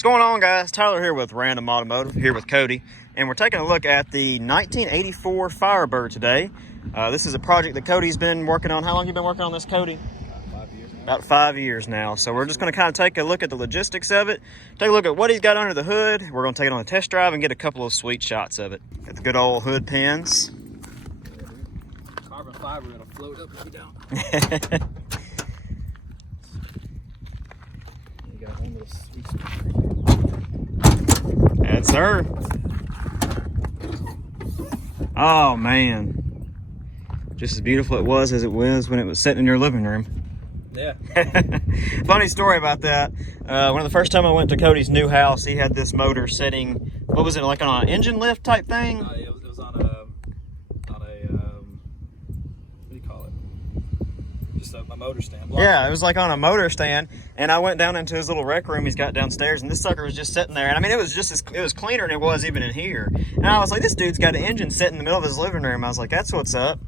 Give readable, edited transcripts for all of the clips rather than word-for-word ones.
What's going on, guys? Tyler here with Random Automotive, here with Cody, and we're taking a look at the 1984 Firebird today. This is a project that Cody's been working on. How long have you been working on this, Cody? About 5 years now. About 5 years now. So we're just going to kind of take a look at the logistics of it, take a look at what he's got under the hood. We're going to take it on a test drive and get a couple of sweet shots of it. Got the good old hood pins. Carbon fiber, it'll float up if you don't. You got one little sweet spot right here. That's her. Oh man, just as beautiful it was as it was when it was sitting in your living room. Yeah. Funny story about that. One of the first time I went to Cody's new house, he had this motor sitting. What was it, like on an engine lift type thing? It was on a what do you call it? Just a motor stand. Yeah, it was like on a motor stand, and I went down into his little rec room he's got downstairs, and this sucker was just sitting there. And I mean, it was cleaner than it was even in here. And I was like, this dude's got an engine sitting in the middle of his living room. I was like, that's what's up.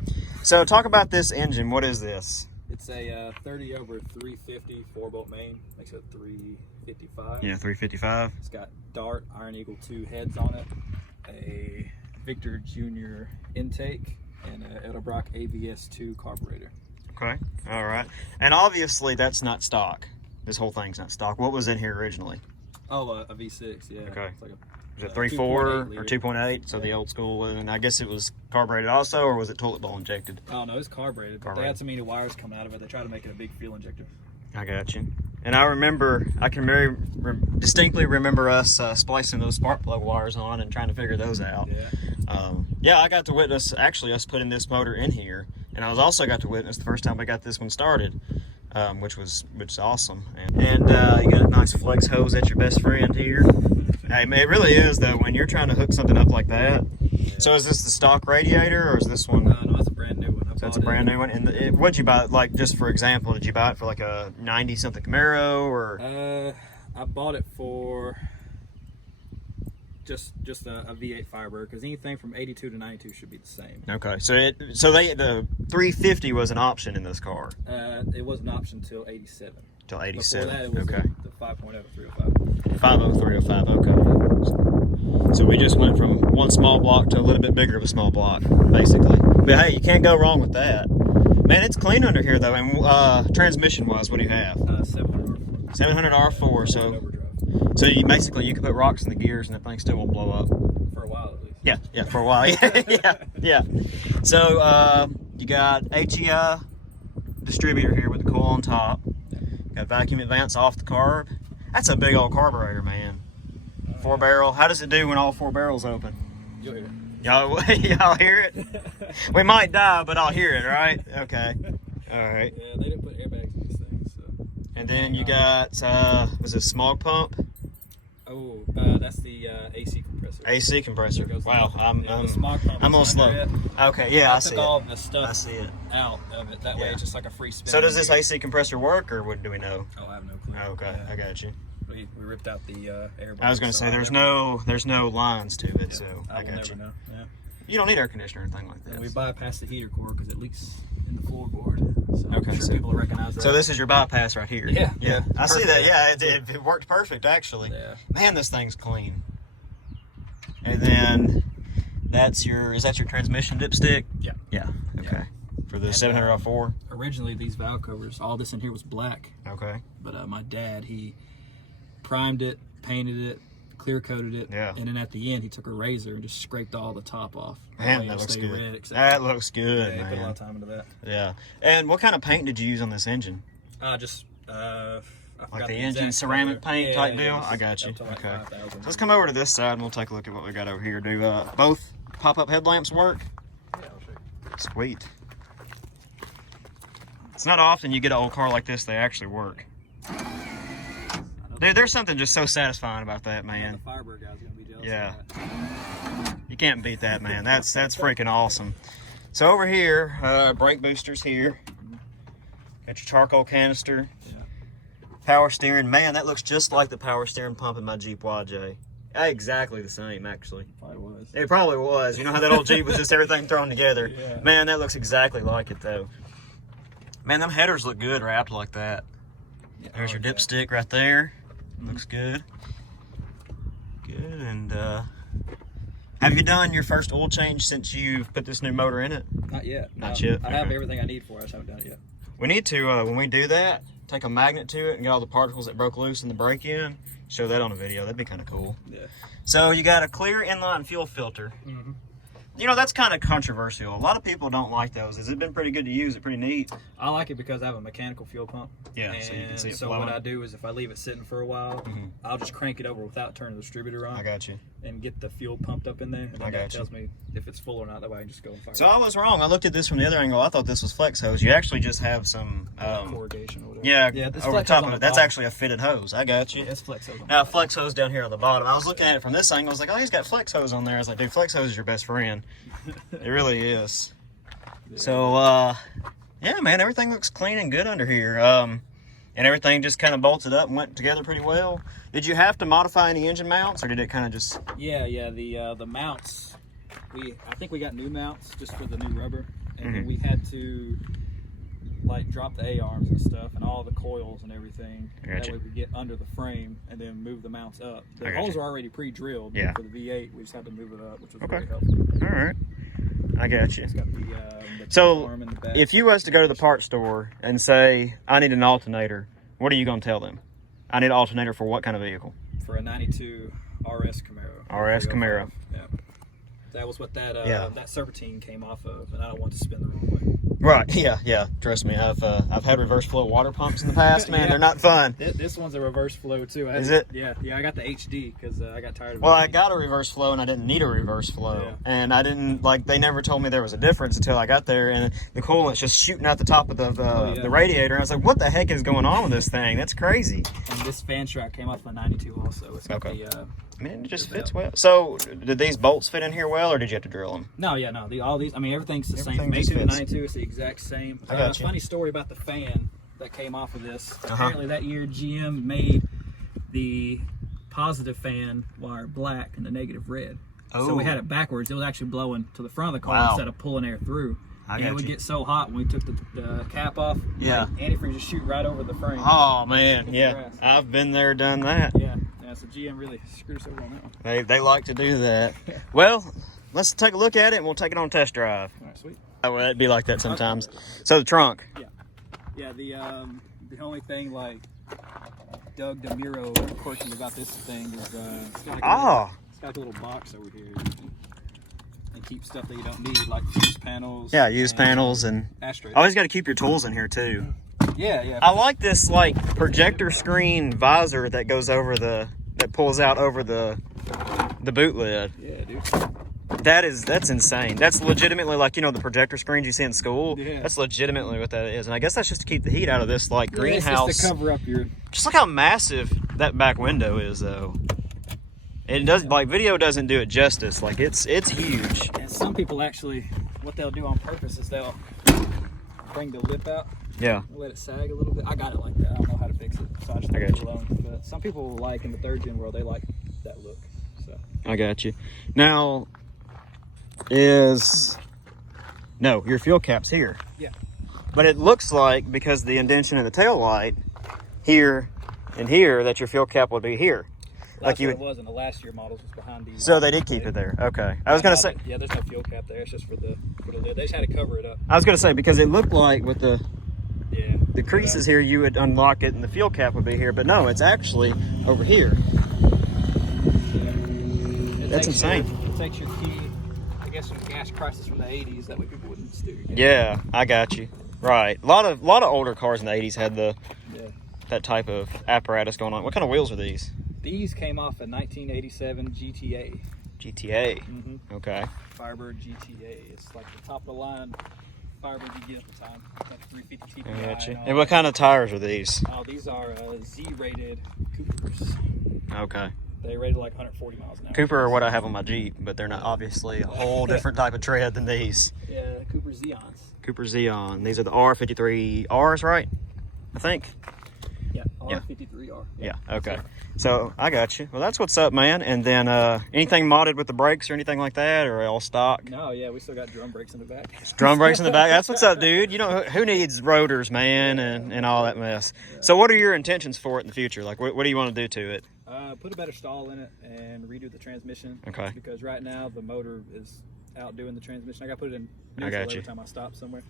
So talk about this engine. What is this? It's a 30 over 350 4-bolt main. Makes it 355. Yeah, 355. It's got Dart Iron Eagle 2 heads on it, a Victor Jr. intake, and an Edelbrock AVS2 carburetor. Okay, all right. And obviously that's not stock. This whole thing's not stock. What was in here originally? Oh, a V6, yeah. Okay. It's like Was it 3.4 or 2.8? So the old school, and I guess it was carbureted also, or was it toilet bowl injected? Oh no, it's carbureted. But they had so many wires coming out of it, they tried to make it a big fuel injector. I got you. And I can very distinctly remember us splicing those spark plug wires on and trying to figure those out. Yeah. Yeah, I got to witness actually us putting this motor in here, and I was also got to witness the first time we got this one started, which was awesome. And you got a nice flex hose. That's your best friend here. Hey, man, it really is though when you're trying to hook something up like that. Yeah. So is this the stock radiator, or is this one? No, it's a brand new one. So it's a brand new one. And what'd you buy? Like, just for example, did you buy it for like a 90 something Camaro, or? I bought it for just a V8 Firebird, because anything from 82 to 92 should be the same. Okay, so the 350 was an option in this car. It was an option till 87. Till 87. Before that, it was okay. The 5.0 305. 50305. Okay. So we just went from one small block to a little bit bigger of a small block, basically. But hey, you can't go wrong with that. Man, it's clean under here though. And transmission-wise, what do you have? 700 R4. So you can put rocks in the gears and that thing still won't blow up. For a while at least. Yeah, for a while. yeah. So you got HEI distributor here with the coil on top. Got vacuum advance off the carb. That's a big old carburetor, man. 4 barrel. How does it do when all 4 barrels open? You'll hear it. Y'all hear it? We might die, but I'll hear it, right? Okay. All right. Yeah, they didn't put airbags in these things. So. And then you got, was it smog pump? Oh, that's the AC compressor. AC compressor. Wow, the smog pump I'm a little slow. Okay, yeah, I see it. I took all of the stuff I see it. out of it. That way it's just like a free spin. So does this AC compressor work, or what do we know? Oh, I have no clue. Okay, yeah. I got you. We ripped out the air. I was going to say there's no lines to it, so I got you. Know. Yeah. You don't need air conditioner or anything like that. We bypassed the heater core because it leaks in the floorboard. So okay, I'm sure people will recognize that. So this is your bypass right here. Yeah. I see that. Yeah, it worked perfect actually. Yeah. Man, this thing's clean. And then is that your transmission dipstick? Yeah. Yeah. Okay. Yeah. For the 700 R4. Originally, these valve covers, all this in here was black. Okay. But my dad, he primed it, painted it, clear coated it, yeah. And then at the end he took a razor and just scraped all the top off. Man, that looks good. That looks good, yeah, man. Put a lot of time into that. Yeah. And what kind of paint did you use on this engine? Like the engine ceramic paint type deal? I got you. Okay. So let's come over to this side and we'll take a look at what we got over here. Do both pop-up headlamps work? Yeah, I'll show you. Sweet. It's not often you get an old car like this, they actually work. Dude, there's something just so satisfying about that, man. The Firebird guy's gonna be jealous. Yeah. Of that. You can't beat that, man. That's freaking awesome. So over here, brake boosters here. Got your charcoal canister. Yeah. Power steering. Man, that looks just like the power steering pump in my Jeep YJ. Exactly the same, actually. Probably was. It probably was. You know how that old Jeep was just everything thrown together? Yeah. Man, that looks exactly like it, though. Man, them headers look good wrapped like that. Yeah, There's your dipstick right there. Looks good. good. And have you done your first oil change since you put this new motor in it? Not yet. Not yet? I have everything I need for it. I just haven't done it yet. We need to, when we do that, take a magnet to it and get all the particles that broke loose in the break-in. Show that on a video. That'd be kind of cool. Yeah. So you got a clear inline fuel filter. Mm-hmm. You know, that's kind of controversial. A lot of people don't like those. Has it been pretty good to use? It pretty neat? I like it because I have a mechanical fuel pump. Yeah, so you can see it so flowing. what I do is if I leave it sitting for a while, I'll just crank it over without turning the distributor on. I got you. And get the fuel pumped up in there. And then I got that you. tells me if it's full or not. That way I can just go and fire So it. I was wrong. I looked at this from the other angle. I thought this was flex hose. You actually just have some... corrugation or whatever. yeah this over flex top hose of on it. the That's bottom. actually a fitted hose. I got you. Yeah, it's flex hose on Now, flex hose down here on the bottom. I was looking at it from this angle. I was like, oh, he's got flex hose on there. I was like, dude, flex hose is your best friend. It really is. Yeah. So, yeah, man, everything looks clean and good under here. And everything just kind of bolted up and went together pretty well. Did you have to modify any engine mounts, or did it kind of just... Yeah, the mounts, I think we got new mounts just for the new rubber, and then we had to like drop the A-arms and stuff and all the coils and everything. That way we get under the frame and then move the mounts up. The holes are already pre-drilled for the V8. We just had to move it up, which was very helpful. All right. I got you. It's got the so arm in the back. if you was to go to the parts store and say, I need an alternator, what are you going to tell them? I need an alternator for what kind of vehicle? For a 92 RS Camaro. RS Camaro. Yeah. That was what that Yeah. that serpentine came off of, and I don't want to spin the wrong way. Right, yeah. Trust me, I've had reverse flow water pumps in the past, man. They're not fun. This one's a reverse flow too. Is it? Yeah. I got the HD because I got tired of it. Well, I got a reverse flow and I didn't need a reverse flow. Yeah. And I didn't, like, they never told me there was a difference until I got there, and the coolant's just shooting out the top of the radiator. And I was like, what the heck is going on with this thing? That's crazy. And this fan strap came off the 92 also. It's got the I mean, it just fits well. So, did these bolts fit in here well, or did you have to drill them? No, all these. I mean, everything's the same. Everything just 82 to fits. 92 is the exact same. I got you. Funny story about the fan that came off of this. Apparently, that year GM made the positive fan wire black and the negative red. Oh. So we had it backwards. It was actually blowing to the front of the car instead of pulling air through. And it would get so hot when we took the cap off. Yeah. Like, antifreeze just shoot right over the frame. Oh, man, yeah. I've been there, done that. Yeah, so GM really screwed us over on that one. They like to do that. Well, let's take a look at it, and we'll take it on a test drive. All right, sweet. Oh, well, it'd be like that sometimes. So the trunk. Yeah, the only thing like Doug DeMuro quirky about this thing is it's got like a little box over here and keep stuff that you don't need, like use panels. Yeah, use panels and ashtrays. always got to keep your tools in here too. Yeah. I like this like projector screen visor that goes over that pulls out over the boot lid. Yeah, dude. That's insane. That's legitimately like, the projector screens you see in school. Yeah. That's legitimately what that is. And I guess that's just to keep the heat out of this like greenhouse. It's just to cover up your... Just look how massive that back window is though. It does, like, video doesn't do it justice. Like, it's huge. And some people actually, what they'll do on purpose is they'll bring the lip out. Yeah. And let it sag a little bit. I got it like that. I don't know how to fix it, so I just leave it alone. But some people like, in the third gen world, they like that look. So I got you. Now, your fuel cap's here. Yeah. But it looks like, because the indentation in the tail light here and here, that your fuel cap would be here. That's what it was in the last year models, was behind these. So they did keep it there. Okay. I was going to say. Yeah, there's no fuel cap there. It's just for the lid. They just had to cover it up. I was going to say, because it looked like with the creases here, you would unlock it and the fuel cap would be here. But no, it's actually over here. That's insane. It takes your key, I guess, some gas crisis from the 80s. That way people wouldn't steer again. Yeah, I got you. Right. A lot of older cars in the 80s had that type of apparatus going on. What kind of wheels are these? These came off a 1987 GTA. GTA. Mm-hmm. Okay. Firebird GTA. It's like the top of the line Firebird you get at the time. It's like 350 TPI. I got you. And what kind of tires are these? Oh, these are Z-rated Coopers. Okay. They rated like 140 miles an hour. Cooper are what I have on my Jeep, but they're not obviously a whole different type of tread than these. Yeah, Cooper Xeons. Cooper Xeon. These are the R53Rs, right? I think. Yeah, R53R. Yeah, okay. So, I got you. Well, that's what's up, man. And then, anything modded with the brakes or anything like that, or all stock? No, yeah, we still got drum brakes in the back. Drum brakes in the back. That's what's up, dude. Who needs rotors, man, and all that mess. Yeah. So what are your intentions for it in the future? Like, what do you want to do to it? Put a better stall in it and redo the transmission. Okay. Because right now the motor is outdoing the transmission. I got to put it in I neutral got you. every time I stop somewhere.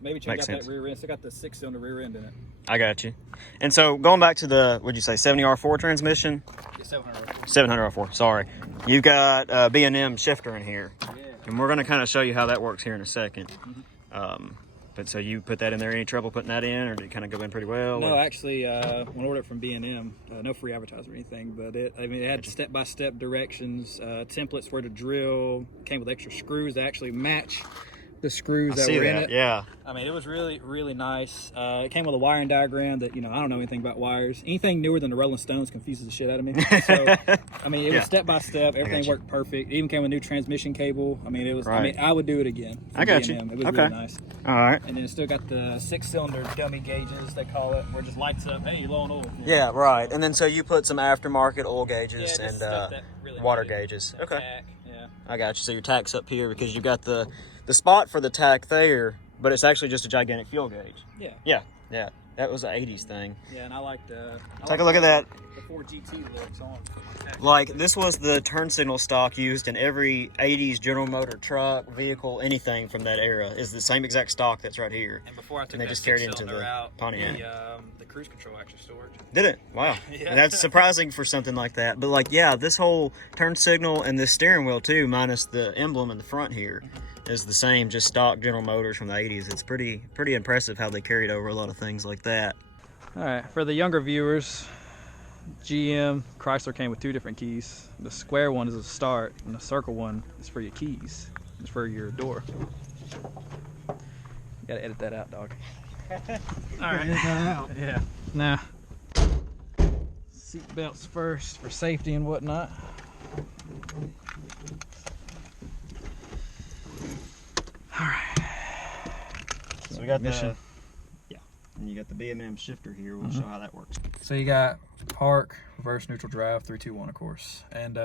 Maybe check Makes out sense. that rear end. Still got the 6-cylinder rear end in it. I got you. And so going back to the, what'd you say, 70R4 transmission? Yeah, 700. 700R4, sorry. You've got a B&M shifter in here. Yeah. And we're going to kind of show you how that works here in a second. But so you put that in there, any trouble putting that in, or did it kind of go in pretty well? No, or? actually, when I ordered it from B&M, no free advertising or anything, but it had step-by-step directions, templates where to drill, came with extra screws that actually match the screws that were in it. Yeah. I mean, it was really, really nice. It came with a wiring diagram that, I don't know anything about wires. Anything newer than the Rolling Stones confuses the shit out of me. So, I mean, it was step by step. Everything worked perfect. It even came with a new transmission cable. I mean, it was. Right. I mean, I would do it again. I got you. It was really nice. All right. And then it still got the 6-cylinder dummy gauges, they call it, where it just lights up. Hey, you're low on oil. Yeah, right. And then so you put some aftermarket oil gauges and really water gauges. Okay. Tack. Yeah. I got you. So your tack's up here because you've got the spot for the tack there, but it's actually just a gigantic fuel gauge. Yeah. Yeah. Yeah. That was an 80s thing. Yeah, and I liked take a look at that. The 4 GT looks on. Like, this was the turn signal stock used in every 80s General Motor truck, vehicle, anything from that era is the same exact stock that's right here. And before I took they that just carried it into the out, Pontiac. The cruise control actually still worked. Did it? Wow. Yeah. And that's surprising for something like that. But like, yeah, this whole turn signal and this steering wheel too, minus the emblem in the front here, is the same, just stock General Motors from the 80s. It's pretty impressive how they carried over a lot of things like that. All right, for the younger viewers, GM Chrysler came with 2 different keys. The square one is a start, and the circle one is for your keys. It's for your door. You gotta edit that out, dog. All right. Edit that out. Yeah. Now, seat belts first for safety and whatnot. All right. So we got the and you got the B&M shifter here. We'll show how that works. So you got park, reverse, neutral, drive, 3, 2, 1, of course. And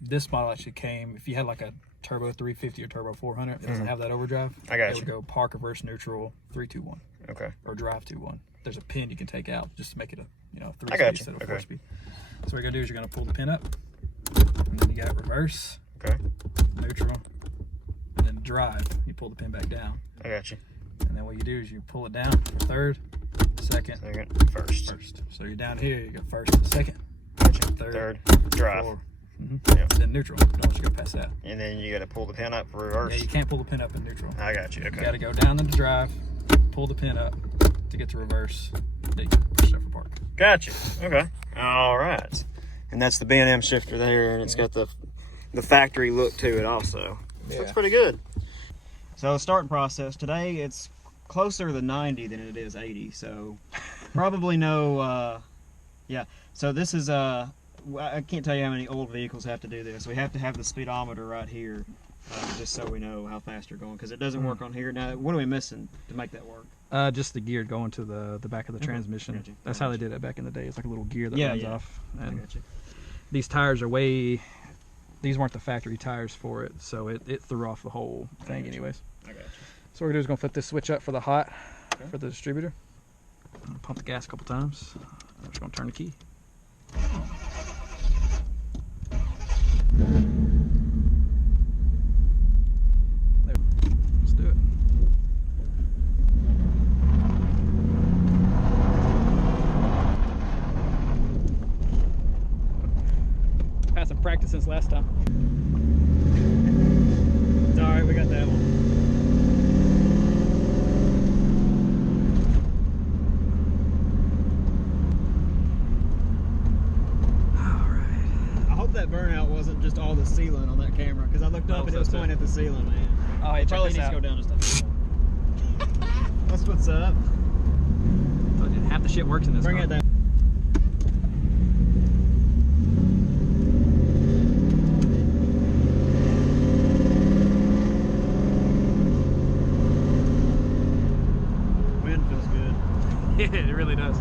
this model actually came, if you had like a turbo 350 or turbo 400, it doesn't have that overdrive. I got it would go park, reverse, neutral, 3, 2, 1. Okay. Or drive 2, 1. There's a pin you can take out just to make it a 3 I got speed you. instead of 4 speed. So what you're gonna do is you're gonna pull the pin up, and then you got reverse, neutral, and then drive. You pull the pin back down. I got you. And then what you do is you pull it down for third, second, first. So you're down here, you go first, second, Gotcha. third, drive. Then neutral. Don't let you go past that. And then you got to pull the pin up for reverse. Yeah, you can't pull the pin up in neutral. I got you. Okay. You got to go down into drive, pull the pin up to get to reverse. Then you can push it up for park. Gotcha. Okay. All right. And that's the B&M shifter there, and it's got the factory look to it also. So that's pretty good. So the starting process today, it's closer to 90 than it is 80. So probably no, yeah. So this is, I can't tell you how many old vehicles have to do this. We have to have the speedometer right here, just so we know how fast you're going, because it doesn't work on here. Now, what are we missing to make that work? Just the gear going to the back of the transmission. Gotcha. That's how they did it back in the day. It's like a little gear that runs off. And I got you. These tires are these weren't the factory tires for it, so it threw off the whole thing anyways. I got you. So what we're going to do is going to flip this switch up for the hot, for the distributor. Pump the gas a couple times. I'm just going to turn the key. Let's do it. Had some practice since last time. It's all right, we got that one. That burnout wasn't just all the ceiling on that camera, because I looked up and it was pointing at the ceiling, man. Oh, hey, probably needs to go down just a bit more. That's what's up. Half the shit works in this car. Bring it down. Wind feels good. It really does.